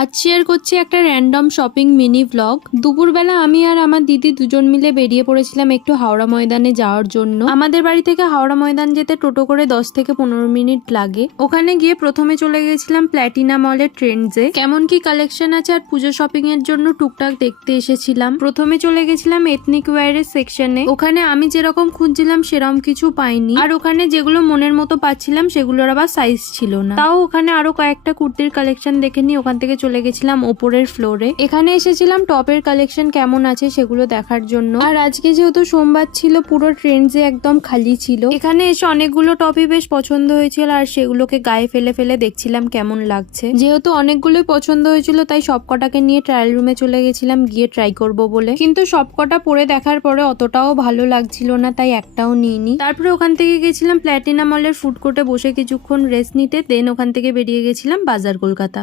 আজ শেয়ার করছি একটা র্যান্ডম শপিং মিনি ব্লগ। দুপুরবেলা আমি আর আমার দিদি দুজন মিলে বেরিয়ে পড়েছিলাম একটু হাওড়া ময়দানে যাওয়ার জন্য। আমাদের বাড়ি থেকে হাওড়া ময়দান যেতে টোটো করে 10 থেকে 15 মিনিট লাগে। ওখানে গিয়ে প্রথমে চলে গেছিলাম প্ল্যাটিনা মলের ট্রেন্ডসে, কেমন কি কালেকশন আছে আর পুজো শপিং এর জন্য টুকটাক দেখতে এসেছিলাম। প্রথমে চলে গেছিলাম এথনিক ওয়্যারের সেকশনে। ওখানে আমি যেরকম খুঁজছিলাম সেরকম কিছু পাইনি, আর ওখানে যেগুলো মনের মতো পাচ্ছিলাম সেগুলোর আবার সাইজ ছিল না। তাও ওখানে আরো কয়েকটা কুর্তির কালেকশন দেখে নিই, ওখান থেকে চলে গেছিলাম ওপরের ফ্লোরে। এখানে এসেছিলাম টপের কালেকশন কেমন আছে সেগুলো দেখার জন্য। আর আজকে যেহেতু সোমবার ছিল, পুরো ট্রেন্ডসে একদম খালি ছিল। এখানে এসে অনেকগুলো টপই বেশ পছন্দ হয়েছিল, আর সেগুলোকে গায়ে ফেলে ফেলে দেখছিলাম কেমন লাগছে। যেহেতু অনেকগুলোই পছন্দ হয়েছিল তাই সবকটাকে নিয়ে ট্রায়াল রুমে চলে গেছিলাম গিয়ে ট্রাই করব বলে। কিন্তু সবকটা পরে দেখার পরে অতটাও ভালো লাগছিল না, তাই একটাও নিইনি। তারপরে ওখান থেকে গেছিলাম প্ল্যাটিনা মলের ফুড কোর্টে বসে কিছুক্ষণ রেস্ট নিতে, দেন ওখান থেকে বেরিয়ে গেছিলাম বাজার কলকাতা।